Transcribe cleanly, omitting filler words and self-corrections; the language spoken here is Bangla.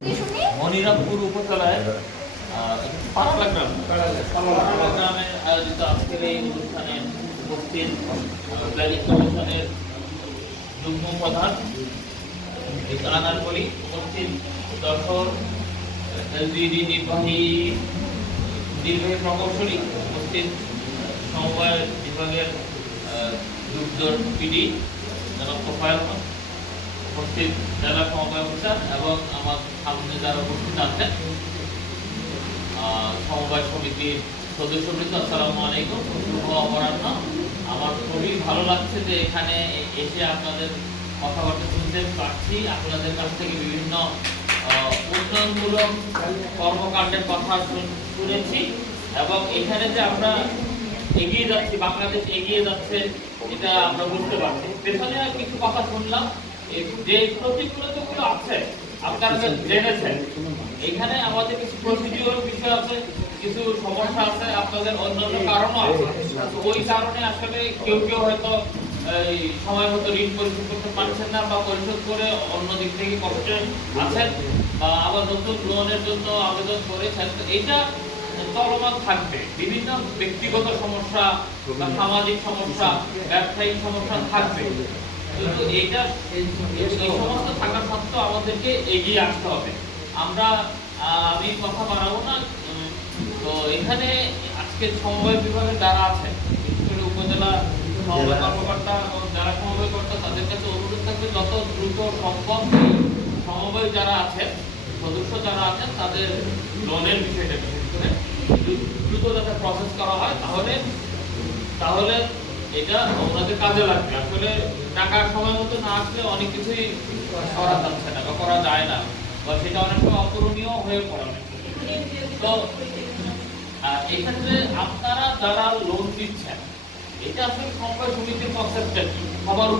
মনিরামপুর উপজেলায় পাড়ালা গ্রামে আয়োজিত আজকের এই অনুষ্ঠানে উপস্থিত প্ল্যানিং কমিশনের যুগ্ম প্রধান আনার করি, উপস্থিত দর্শক এলজিডি নির্বাহী প্রকৌশলী, উপস্থিত সমবায় বিভাগের যুগ্ম পিডি জনাব তোফায়েল খান, উপস্থিত জেলা সমবায় অফিসার এবং আমার সামনে যারা উপস্থিত আছেন সমবায় সমিতির সদস্যবৃন্দ, আসসালামু আলাইকুম, শুভ অপরাহ্ন। আমার খুবই ভালো লাগছে যে এখানে এসে আপনাদের কথাবার্তা শুনতে পারছি, আপনাদের কাছ থেকে বিভিন্ন উন্নয়নমূলক কর্মকাণ্ডের কথা শুনেছি এবং এখানে যে আমরা এগিয়ে যাচ্ছি, বাংলাদেশ এগিয়ে যাচ্ছে এটা আমরা বুঝতে পারছি। পেছনে কিছু কথা শুনলাম, যে প্রতিকূলতাগুলো আছে আপনারা জেনেছেন, এখানে আমাদের কিছু প্রসিডিওর বিষয় আছে, কিছু সমস্যা আছে, আপনাদের অন্যান্য কারণও আছে। ওই কারণে আসলে কেউ হয়তো এই সময় মতো ঋণ পরিশোধ করতে পারছেন না বা পরিশোধ করে অন্য দিক থেকে কষ্টে আছেন বা আবার নতুন লোনের জন্য আবেদন করেছেন। এইটা চলমান থাকবে, বিভিন্ন ব্যক্তিগত সমস্যা বা সামাজিক সমস্যা, ব্যবসায়িক সমস্যা থাকবে, কিন্তু এইটা এই সমস্ত থাকা সত্ত্বেও আমাদেরকে এগিয়ে আসতে হবে। আমি কথা বাড়াবো না। তো এখানে আজকে সমবায় বিভাগের যারা আছেন, বিশেষ করে উপজেলা সমবায় কর্মকর্তা এবং যারা সমবায় কর্তা, তাদের কাছে অনুরোধ থাকবে যত দ্রুত সম্ভব সমবায় যারা আছেন, সদস্য যারা আছেন, তাদের লোনের বিষয়টা বিশেষ করে দ্রুত যাতে প্রসেস করা হয়, তাহলে এটা ওনাদের কাজে লাগবে। আসলে টাকার সময় মতো না আসলে অনেক কিছুই করা যাচ্ছে না বা করা যায় না, বা সেটা অনেক সময় অপূরণীয় হয়ে পড়ে। তো এক্ষেত্রে আপনারা যারা লোন দিচ্ছেন, এটা আসলে সমবায় সমিতির কনসেপ্টটা কি, সবার